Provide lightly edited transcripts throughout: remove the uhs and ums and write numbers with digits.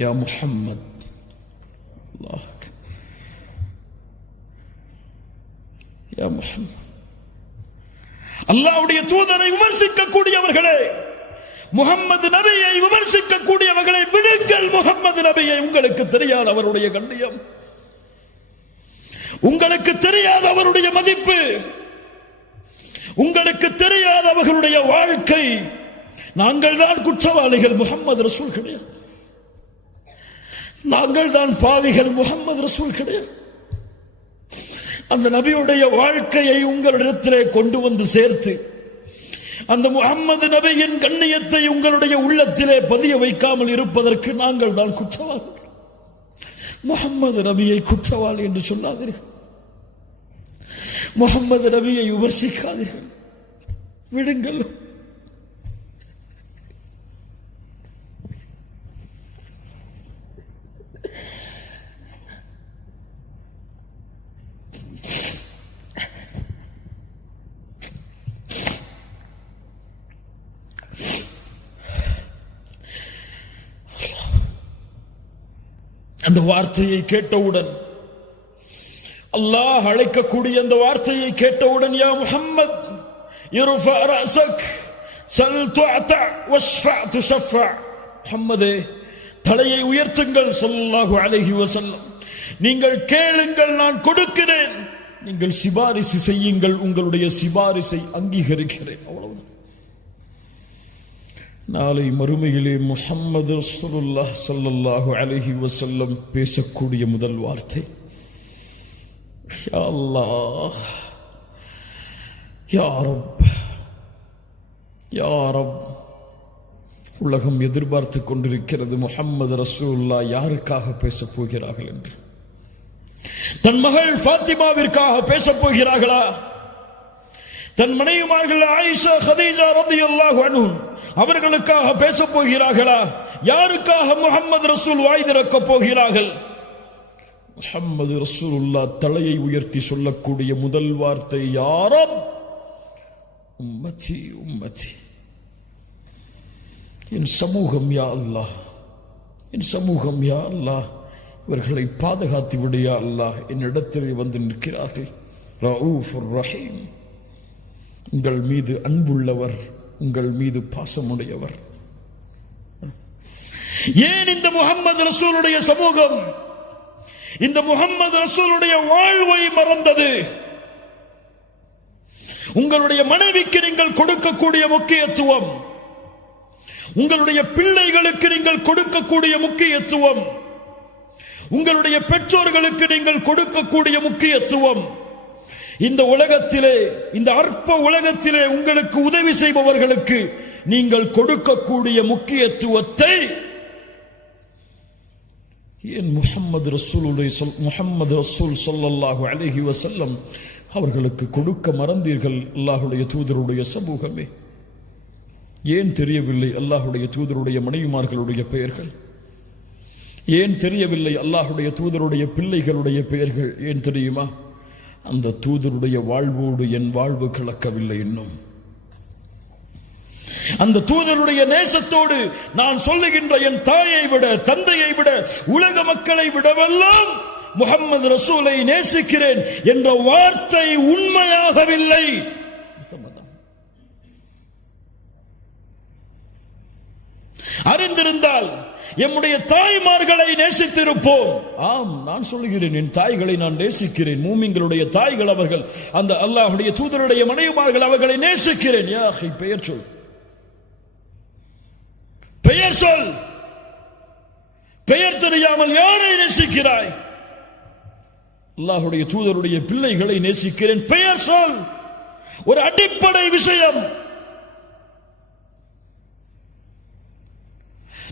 யா முஹம்மத். அல்லாஹ் யா முஹம்மத். அல்லாஹ்வுடைய தூதரை விமர்சிக்கக்கூடியவர்களே, முஹம்மது நபியை விமர்சிக்கக்கூடியவர்களை விடுங்கள். முஹம்மது நபியை உங்களுக்கு தெரியாத அவருடைய கண்ணியம், உங்களுக்கு தெரியாத அவருடைய மதிப்பு, உங்களுக்கு தெரியாத அவர்களுடைய வாழ்க்கை. நாங்கள் தான் குற்றவாளிகள், முஹம்மது ரசூல் கிடையாது. நாங்கள் தான் பாவிகள், முஹம்மது ரசூல் கிடையாது. அந்த நபியுடைய வாழ்க்கையை உங்களிடத்திலே கொண்டு வந்து சேர்த்து அந்த முஹம்மது நபியின் கண்ணியத்தை உங்களுடைய உள்ளத்திலே பதிய வைக்காமல் இருப்பதற்கு நாங்கள் தான் குற்றவாளிகள். முஹம்மது நபியை குற்றவாளி என்று சொல்லாதீர்கள், முஹம்மது நபியை விமர்சிக்காதீர்கள், விடுங்கள். அந்த வார்த்தையை கேட்டவுடன், அல்லாஹ் அழைக்கக்கூடிய அந்த வார்த்தையை கேட்டவுடன், யா முஹம்மத் இர்ஃபா ரஅஸக் சல் துஅத வஷ்ஃபா துஷஃபா. முஹம்மதே, தலையை உயர்த்துங்கள் ஸல்லல்லாஹு அலைஹி வஸல்லம். நீங்கள் கேளுங்கள், நான் கொடுக்கிறேன். நீங்கள் சிபாரிசு செய்யுங்கள், உங்களுடைய சிபாரிசை அங்கீகரிக்கிறேன். அவ்வளவுதான். நாளை மறுமையிலே முஹம்மது ரசூலுல்லாஹ் ஸல்லல்லாஹு அலைஹி வஸல்லம் பேசக்கூடிய முதல் வார்த்தை, யா அல்லாஹ், யா ரப், யா ரப். உலகம் எதிர்பார்த்து கொண்டிருக்கிறது முஹம்மது ரசூலுல்லாஹ் யாருக்காக பேசப் போகிறார்கள் என்று. தன் மகள் ஃபாத்திமாவிற்காக பேசப் போகிறார்களா? தன் மனைவிமார்கள் ஆயிஷா, கதீஜா ரலியல்லாஹு அன்ஹும் அவர்களுக்காக பேசப் போகிறார்களா? யாருக்காக முஹம்மது ரசூல் வாய் திறக்கப் போகிறார்கள்? முஹம்மது ரசூலுல்லாஹ் தலையை உயர்த்தி சொல்லக்கூடிய முதல் வார்த்தை, யா ரப், உம்மதி உம்மதி. என் சமூகம் யா அல்லாஹ், என் சமூகம் யா அல்லாஹ், இவர்களை பாதுகாத்து விடு யா அல்லாஹ். என்னிடத்தில் வந்து நிற்கிறார்கள். ரഊஃபுர் ரஹீம், உங்கள் மீது அன்புள்ளவர், உங்கள் மீது பாசமுடையவர். ஏன் இந்த முஹம்மது ரசூலுடைய சமூகம் இந்த முஹம்மது ரசூலுடைய வாழ்வை மறந்தது? உங்களுடைய மனைவிக்கு நீங்கள் கொடுக்கக்கூடிய முக்கியத்துவம், உங்களுடைய பிள்ளைகளுக்கு நீங்கள் கொடுக்கக்கூடிய முக்கியத்துவம், உங்களுடைய பெற்றோர்களுக்கு நீங்கள் கொடுக்கக்கூடிய முக்கியத்துவம், இந்த உலகத்திலே, இந்த அற்ப உலகத்திலே உங்களுக்கு உதவி செய்பவர்களுக்கு நீங்கள் கொடுக்கக்கூடிய முக்கியத்துவத்தை ஏன் முஹம்மது ரசூல் ஸல்லல்லாஹு அலைஹி வஸல்லம் அவர்களுக்கு கொடுக்க மறந்தீர்கள்? அல்லாஹ்வுடைய தூதருடைய சமூகமே, ஏன் தெரியவில்லை அல்லாஹ்வுடைய தூதருடைய மனைவிமார்களுடைய பெயர்கள்? ஏன் தெரியவில்லை அல்லாஹ்வுடைய தூதருடைய பிள்ளைகளுடைய பெயர்கள்? ஏன் தெரியுமா? அந்த தூதருடைய வாழ்வோடு என் வாழ்வு கலக்கவில்லை இன்னும். அந்த தூதருடைய நேசத்தோடு நான் சொல்லுகின்ற என் தாயை விட, தந்தையை விட, உலக மக்களை விடவெல்லாம் முஹம்மது ரசூலை நேசிக்கிறேன் என்ற வார்த்தை உண்மையாகவில்லை. அறிந்திருந்தால் எம்முடைய தாய்மார்களை நேசித்திருப்போம். ஆம், நான் சொல்லுகிறேன், என் தாய்களை நான் நேசிக்கிறேன். மூமின்களுடைய தாய்கள் அவர்கள், அந்த அல்லாஹ்வுடைய தூதருடைய மனைவிமார்கள் அவர்களை நேசிக்கிறேன். யா அஹி, பெயர் சொல், பெயர் சொல். பெயர் தெரியாமல் யாரை நேசிக்கிறாய்? அல்லாஹ்வுடைய தூதருடைய பிள்ளைகளை நேசிக்கிறேன், பெயர் சொல். ஒரு அடிப்படை விஷயம்.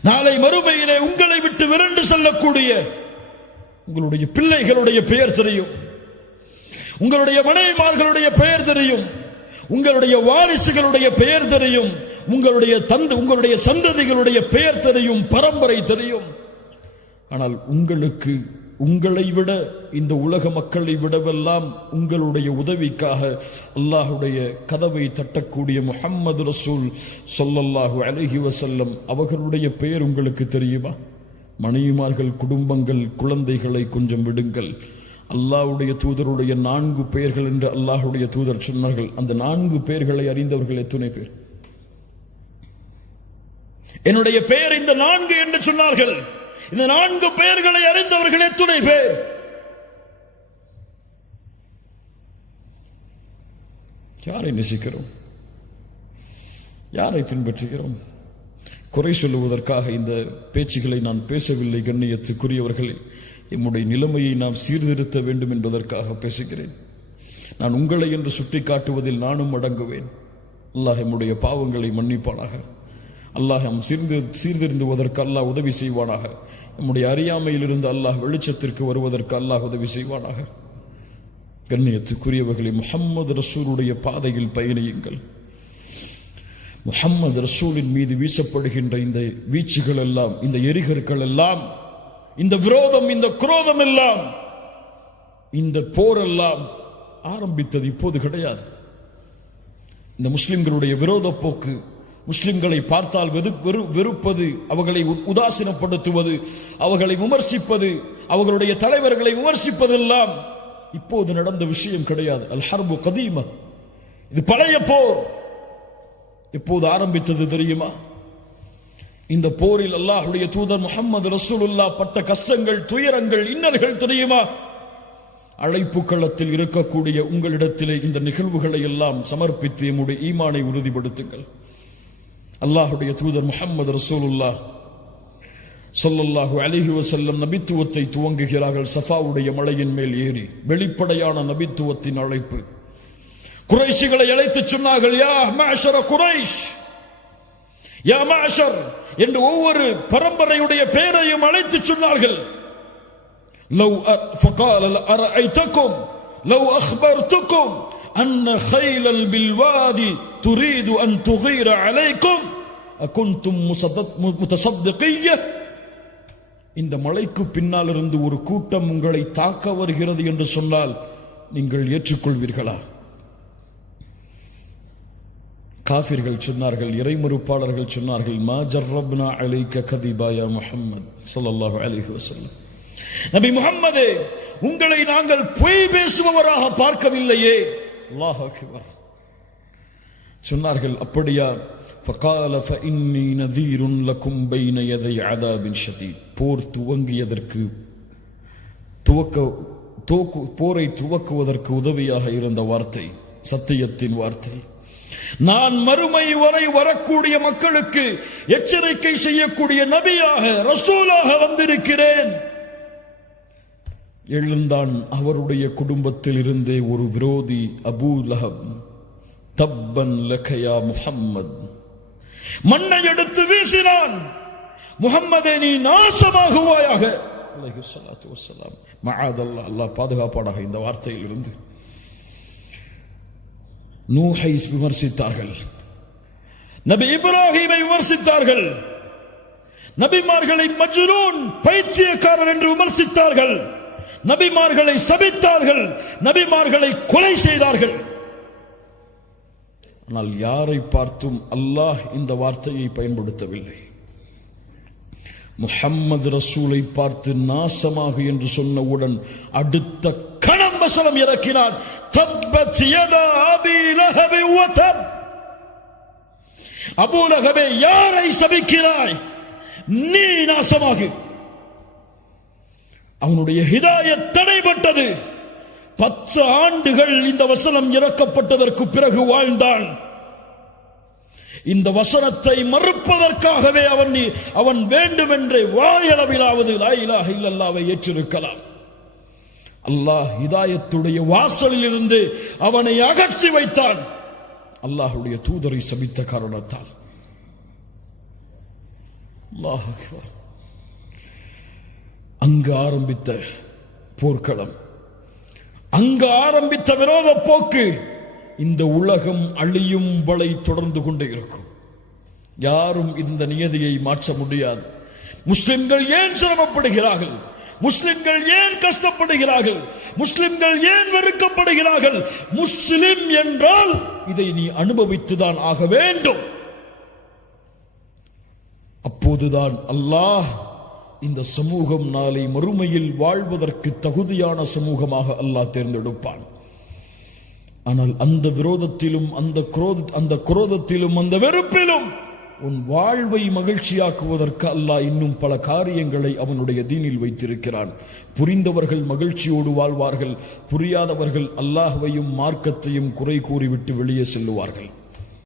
நாளை மறுமையிலே உங்களை விட்டு விரண்டு செல்லக்கூடிய உங்களுடைய பிள்ளைகளுடைய பெயர் தெரியும், உங்களுடைய மனைவிமார்களுடைய பெயர் தெரியும், உங்களுடைய வாரிசுகளுடைய பெயர் தெரியும், உங்களுடைய சந்ததிகளுடைய பெயர் தெரியும், பரம்பரை தெரியும். ஆனால் உங்களுக்கு, உங்களை விட, இந்த உலக மக்களை விடவெல்லாம் உங்களுடைய உதவிக்காக அல்லாஹ்வுடைய கதவை தட்டக்கூடிய முஹம்மது ரசூல் ஸல்லல்லாஹு அலைஹி வஸல்லம் அவர்களுடைய பெயர் உங்களுக்கு தெரியுமா? மனைவிமார்கள், குடும்பங்கள், குழந்தைகளை கொஞ்சம் விடுங்கள். அல்லாஹ்வுடைய தூதருடைய 4 பெயர்கள் என்று அல்லாஹ்வுடைய தூதர் சொன்னார்கள். அந்த 4 பெயர்களை அறிந்தவர்கள் எத்தனை பேர்? என்னுடைய பெயர் இந்த 4 என்று சொன்னார்கள். இந்த 4 பெயர்களை அறிந்தவர்கள் எத்தனை பேர்? யாரை நேசிக்கிறோம்? யாரை பின்பற்றுகிறோம்? குறை சொல்லுவதற்காக இந்த பேச்சுகளை நான் பேசவில்லை. கண்ணியத்துக்குரியவர்களே, எம்முடைய நிலைமையை நாம் சீர்திருத்த வேண்டும் என்பதற்காக பேசுகிறேன். நான் உங்களை என்று சுட்டி காட்டுவதில் நானும் அடங்குவேன். அல்லாஹ் எம்முடைய பாவங்களை மன்னிப்பானாக. அல்லாஹ் சீர்திருந்துவதற்கு அல்லாஹ் உதவி செய்வானாக. நம்முடைய அறியாமையிலிருந்து அல்லாஹ் வெளிச்சத்திற்கு வருவதற்கு அல்லாஹ் உதவி செய்வானாக. கண்ணியத்துக்குரியவர்களே, முஹம்மது ரசூலுடைய பாதையில் பயணியுங்கள். முஹம்மது ரசூலின் மீது வீசப்படுகின்ற இந்த வீச்சுகள் எல்லாம், இந்த எரிகற்கள் எல்லாம், இந்த விரோதம், இந்த குரோதம் எல்லாம், இந்த போர் எல்லாம் ஆரம்பித்தது இப்போது கிடையாது. இந்த முஸ்லிம்களுடைய விரோத போக்கு, முஸ்லிம்களை பார்த்தால் வெறுப்பது, அவர்களை உதாசீனப்படுத்துவது, அவர்களை விமர்சிப்பது, அவர்களுடைய தலைவர்களை விமர்சிப்பதெல்லாம் இப்போது நடந்த விஷயம் கிடையாது. அல் ஹர்பு கதீமா, இது பழைய போர். எப்போது ஆரம்பித்தது தெரியுமா? இந்த போரில் அல்லாஹ்வுடைய தூதர் முஹம்மது ரசூலுல்லாஹ் பட்ட கஷ்டங்கள், துயரங்கள், இன்னல்கள் தெரியுமா? அழைப்பு களத்தில் இருக்கக்கூடிய உங்களிடத்திலே இந்த நிகழ்வுகளை எல்லாம் சமர்ப்பித்து எம்முடைய ஈமானை உறுதிப்படுத்துங்கள். அல்லாஹ்வுடைய தூதர் முஹம்மது ரசூலுல்லாஹ் ஸல்லல்லாஹு அலைஹி வஸல்லம் நபித்துவத்தை துவங்குகிறார்கள். சஃபாவுடைய மலையின் மேல் ஏறி வெளிப்படையான நபித்துவத்தின் அழைப்பு. குறைஷிகளை அழைத்து சொன்னார்கள், யா மஅஷர குறைஷ், யா மஅஷர் என்று ஒவ்வொரு பரம்பரையுடைய பெயரையும் அழைத்து சொன்னார்கள். லவ் ஃபகால அரஐதகும் லவ் அக்பர்துகும் அன்ன கைலல் பில்வாதி துரீது அன் துகீர அலைக்கும் அகுன்தும் முத்தஸத்திகிய்ய. இந்த மலைக்கு பின்னால் இருந்து ஒரு கூட்டம் உங்களை தாக்க வருகிறது என்று சொன்னால் நீங்கள் ஏற்றுக்கொள்வீர்களா? காஃபிர்கள் சொன்னார்கள், இறைமறுப்பாளர்கள் சொன்னார்கள், மா ஜர்ரப்னா அலைக கதிபா யா முஹம்மத் ஸல்லல்லாஹு அலைஹி வஸல்லம். நபி முஹம்மதே, உங்களை நாங்கள் பொய் பேசுபவராக பார்க்கவில்லையே. அல்லாஹ் அக்பர். சொன்னார்கள், அப்படியா? ஃபகால ஃபஇன்னி நதீருன் லகும் பைன யதை அதாபின் ஷதீத். போர் துவங்கியதற்கு போரை துவக்குவதற்கு உதவியாக இருந்த வார்த்தை, சத்தியத்தின் வார்த்தை. நான் மறுமை வரை வரக்கூடிய மக்களுக்கு எச்சரிக்கை செய்யக்கூடிய நபியாக, ரசூலாக வந்திருக்கிறேன். எழுந்தான் அவருடைய குடும்பத்தில் இருந்தே ஒரு விரோதி, அபூ லஹப். தப்பன் லக யா முஹம்மத். மண்ணை எடுத்து வீசினான். முஹம்மதே, நீ நாசமாகுவாயாக. அலைஹி ஸலாத்து வஸ்ஸலாம். மஆதல்லாஹ், அல்லாஹ் பாதுகாப்பானாக இந்த வார்த்தையில் இருந்து. நூஹை விமர்சித்தார்கள், நபி இப்ராஹீமை விமர்சித்தார்கள், நபிமார்களை மஜ்னூன், பைத்தியக்காரர் என்று விமர்சித்தார்கள், நபிமார்களை சபித்தார்கள், நபிமார்களை கொலை செய்தார்கள். ஆனால் யாரை பார்த்தும் அல்லாஹ் இந்த வார்த்தையை பயன்படுத்தவில்லை. முஹம்மது ரசூலை பார்த்து நாசமாக என்று சொன்னவுடன் அடுத்த கணம் வசனம் இறக்கினான், தப்பத் யதா அபீ லஹப் வ தப். அபூ லஹபே, யாரை சபிக்கிறாய்? நீ நாசமாகு. அவனுடைய ஹிதாயத் தடைபட்டது. 10 ஆண்டுகள் இந்த வசனம் இறக்கப்பட்டதற்கு பிறகு வாழ்ந்தான். இந்த வசனத்தை மறுப்பதற்காகவே அவன் வேண்டுமென்றே வாயளவிலாவது லா இலாஹ இல்லல்லாஹ்வை ஏற்றிருக்கலாம். அல்லாஹ் ஹிதாயத்துடைய வாசலில் இருந்து அவனை அகற்றி வைத்தான், அல்லாஹ்வுடைய தூதரை சபித்த காரணத்தால். அல்லாஹ் அக்பர். அங்கு ஆரம்பித்த போர்க்களம், அங்கு ஆரம்பித்த விரோத போக்கு இந்த உலகம் அழியும் வரை தொடர்ந்து கொண்டே இருக்கும். யாரும் இந்த நியதியை மாற்ற முடியாது. முஸ்லிம்கள் ஏன் சிரமப்படுகிறார்கள்? முஸ்லிம்கள் ஏன் கஷ்டப்படுகிறார்கள்? முஸ்லிம்கள் ஏன் வெறுக்கப்படுகிறார்கள்? முஸ்லிம் என்றால் இதை நீ அனுபவித்துதான் ஆக வேண்டும். அப்போதுதான் அல்லாஹ் இந்த சமூகம் நாளை மறுமையில் வாழ்வதற்கு தகுதியான சமூகமாக அல்லாஹ் தேர்ந்தெடுப்பான். ஆனால் அந்த விரோதத்திலும் அந்த குரோதத்திலும் அந்த வெறுப்பிலும் உன் வாழ்வை மகிழ்ச்சியாக்குவதற்கு அல்லாஹ் இன்னும் பல காரியங்களை அவனுடைய தீனில் வைத்திருக்கிறான். புரிந்தவர்கள் மகிழ்ச்சியோடு வாழ்வார்கள், புரியாதவர்கள் அல்லாஹ்வையும் மார்க்கத்தையும் குறை கூறிவிட்டு வெளியே செல்லுவார்கள்.